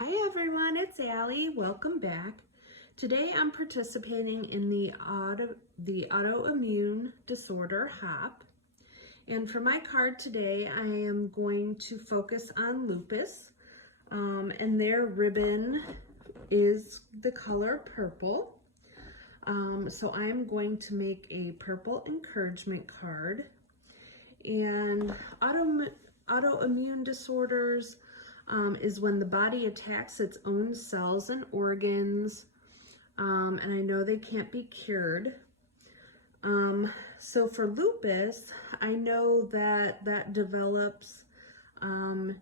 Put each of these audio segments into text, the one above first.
Hi everyone, it's Allie. Welcome back. Today I'm participating in the Autoimmune Disorder Hop. And for my card today, I am going to focus on lupus. And their ribbon is the color purple. So I'm going to make a purple encouragement card. And autoimmune disorders is when the body attacks its own cells and organs, and I know they can't be cured. So for lupus, I know that develops in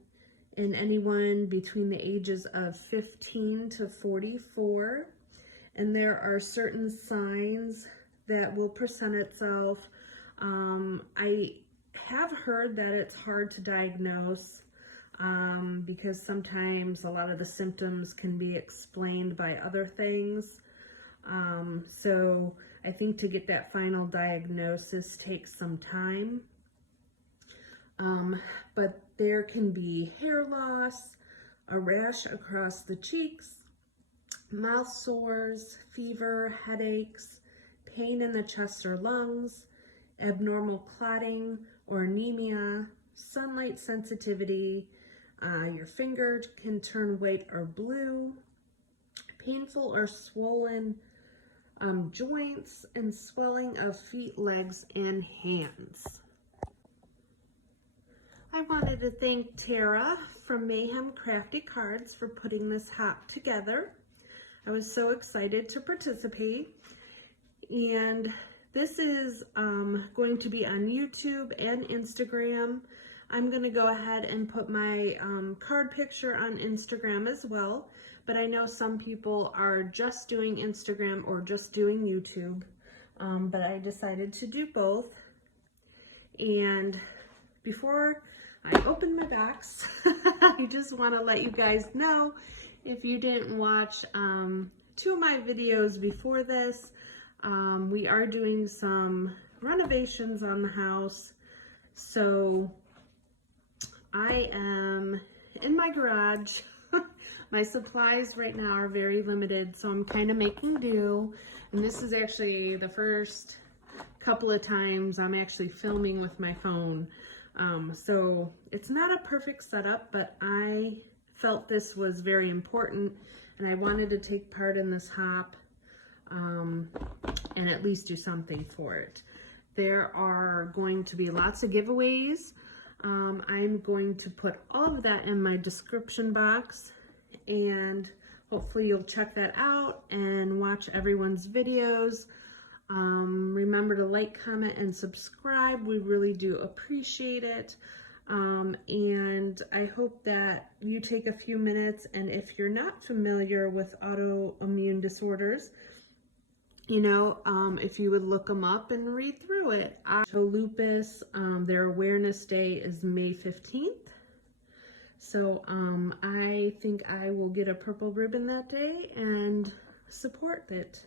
anyone between the ages of 15 to 44, and there are certain signs that will present itself. I have heard that it's hard to diagnose because sometimes a lot of the symptoms can be explained by other things. So I think to get that final diagnosis takes some time. But there can be hair loss, a rash across the cheeks, mouth sores, fever, headaches, pain in the chest or lungs, abnormal clotting or anemia, sunlight sensitivity, your finger can turn white or blue, painful or swollen joints, and swelling of feet, legs, and hands. I wanted to thank Tara from Mayhem Crafty Cards for putting this hop together. I was so excited to participate, and this is going to be on YouTube and Instagram. I'm going to go ahead and put my card picture on Instagram as well, but I know some people are just doing Instagram or just doing YouTube, but I decided to do both. And before I open my box, I just want to let you guys know, if you didn't watch two of my videos before this, we are doing some renovations on the house. So I am in my garage. My supplies right now are very limited, so I'm kind of making do. And this is actually the first couple of times I'm actually filming with my phone. So it's not a perfect setup, but I felt this was very important and I wanted to take part in this hop and at least do something for it. There are going to be lots of giveaways. I'm going to put all of that in my description box, and hopefully you'll check that out and watch everyone's videos. Remember to like, comment, and subscribe. We really do appreciate it. And I hope that you take a few minutes, and if you're not familiar with autoimmune disorders, you know, if you would look them up and read through it. So lupus, their awareness day is May 15th. So I think I will get a purple ribbon that day and support it.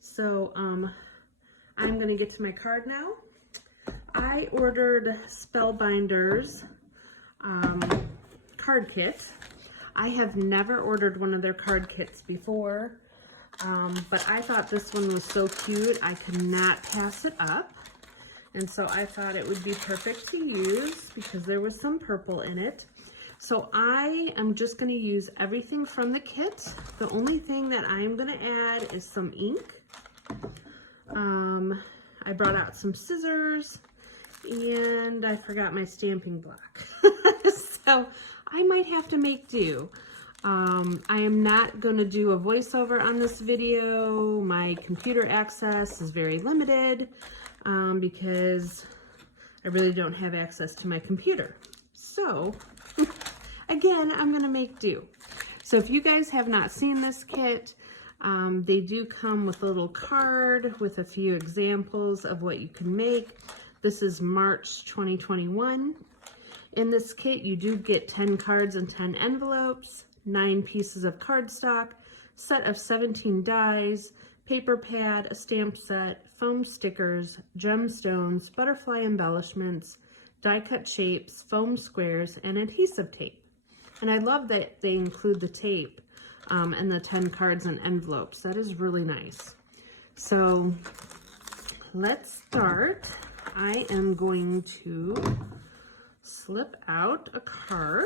So I'm going to get to my card now. I ordered Spellbinders card kit. I have never ordered one of their card kits before. But I thought this one was so cute, I could not pass it up. And so I thought it would be perfect to use because there was some purple in it. So I am just going to use everything from the kit. The only thing that I'm going to add is some ink. I brought out some scissors and I forgot my stamping block. So I might have to make do. I am not going to do a voiceover on this video. My computer access is very limited because I really don't have access to my computer. So, again, I'm going to make do. So if you guys have not seen this kit, they do come with a little card with a few examples of what you can make. This is March 2021. In this kit, you do get 10 cards and 10 envelopes, 9 pieces of cardstock, set of 17 dies, paper pad, a stamp set, foam stickers, gemstones, butterfly embellishments, die cut shapes, foam squares, and adhesive tape. And I love that they include the tape and the 10 cards and envelopes. That is really nice. So let's start. I am going to slip out a card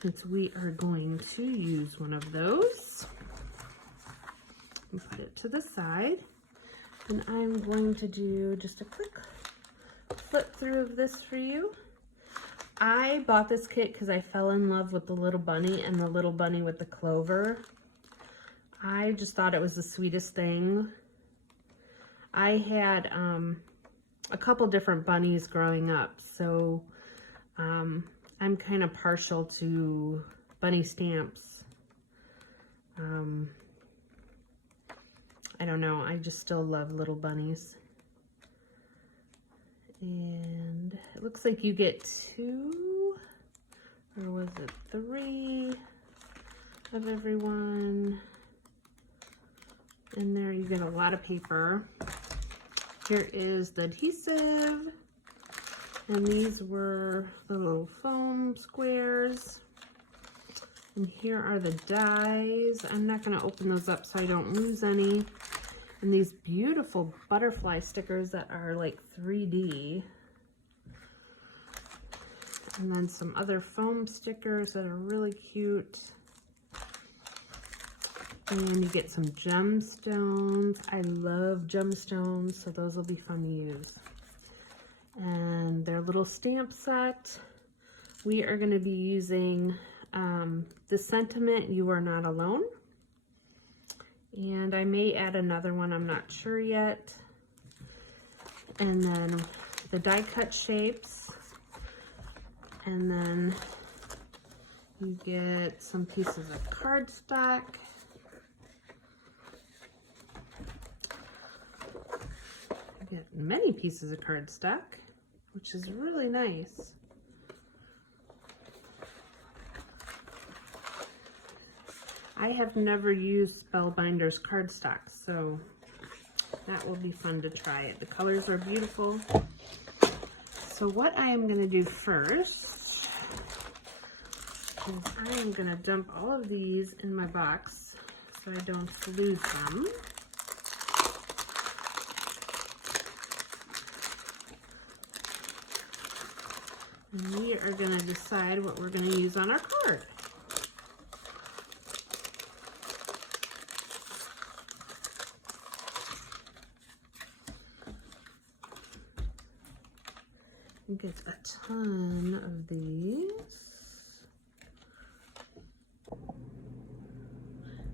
since we are going to use one of those. And put it to the side. And I'm going to do just a quick flip through of this for you. I bought this kit because I fell in love with the little bunny and the little bunny with the clover. I just thought it was the sweetest thing. I had a couple different bunnies growing up, so I'm kind of partial to bunny stamps. I don't know, I just still love little bunnies. And it looks like you get 2, or was it 3 of everyone. In there you get a lot of paper. Here is the adhesive, and these were the little foam squares. And here are the dies. I'm not going to open those up so I don't lose any. And these beautiful butterfly stickers that are like 3D. And then some other foam stickers that are really cute. And you get some gemstones. I love gemstones, so those will be fun to use. And their little stamp set. We are going to be using the sentiment, "You Are Not Alone." And I may add another one, I'm not sure yet. And then the die cut shapes. And then you get some pieces of cardstock. You get many pieces of cardstock, which is really nice. I have never used Spellbinders cardstock, so that will be fun to try. The colors are beautiful. So what I am going to do first is I am going to dump all of these in my box so I don't lose them. And we are going to decide what we're going to use on our card. Get a ton of these.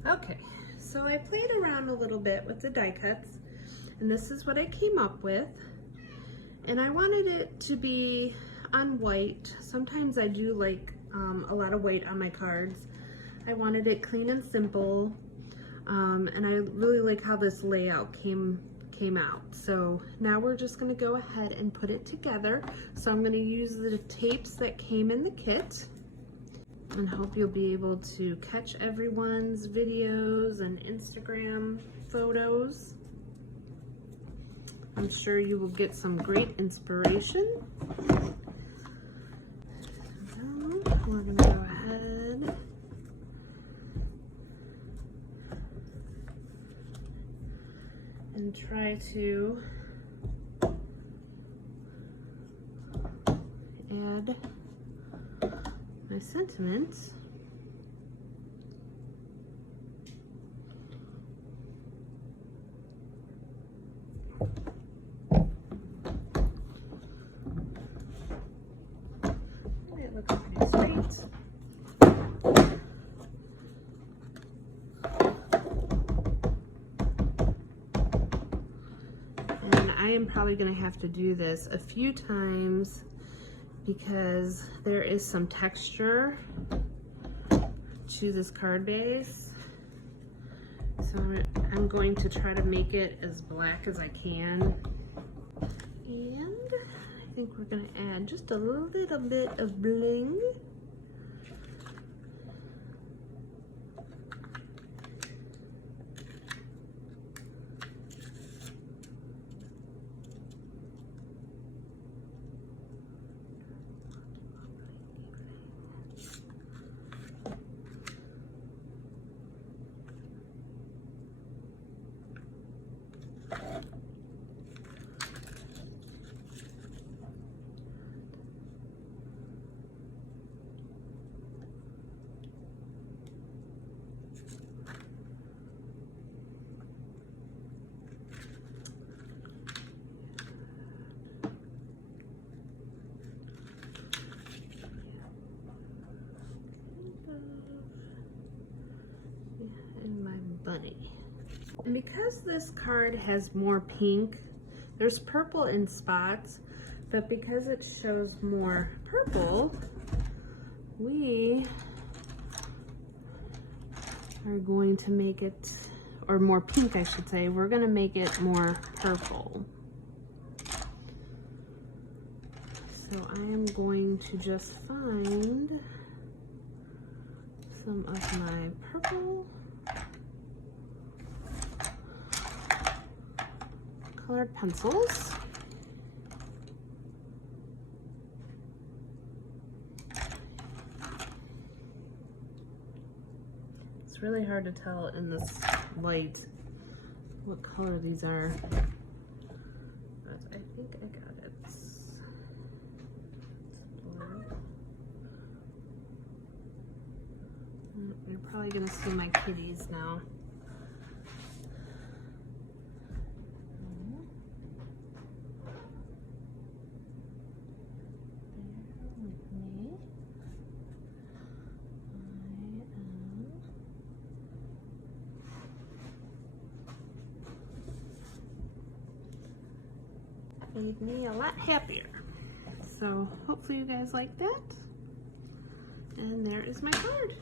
Okay, so I played around a little bit with the die cuts, and this is what I came up with. And I wanted it to be on white. Sometimes I do like a lot of white on my cards. I wanted it clean and simple, and I really like how this layout came out. So now we're just going to go ahead and put it together. So I'm going to use the tapes that came in the kit, and hope you'll be able to catch everyone's videos and Instagram photos. I'm sure you will get some great inspiration. So we're going to go ahead and try to add my sentiments. It looks pretty straight. I am probably going to have to do this a few times because there is some texture to this card base. So I'm going to try to make it as black as I can. And I think we're going to add just a little bit of bling. because this card has more pink, there's purple in spots, but because it shows more purple, we are going to make it, or more pink I should say, we're going to make it more purple. So I am going to just find some of my purple colored pencils. It's really hard to tell in this light what color these are, but I think I got it. It's blue. You're probably gonna see my kitties now. Made me a lot happier. So hopefully you guys like that. And there is my card.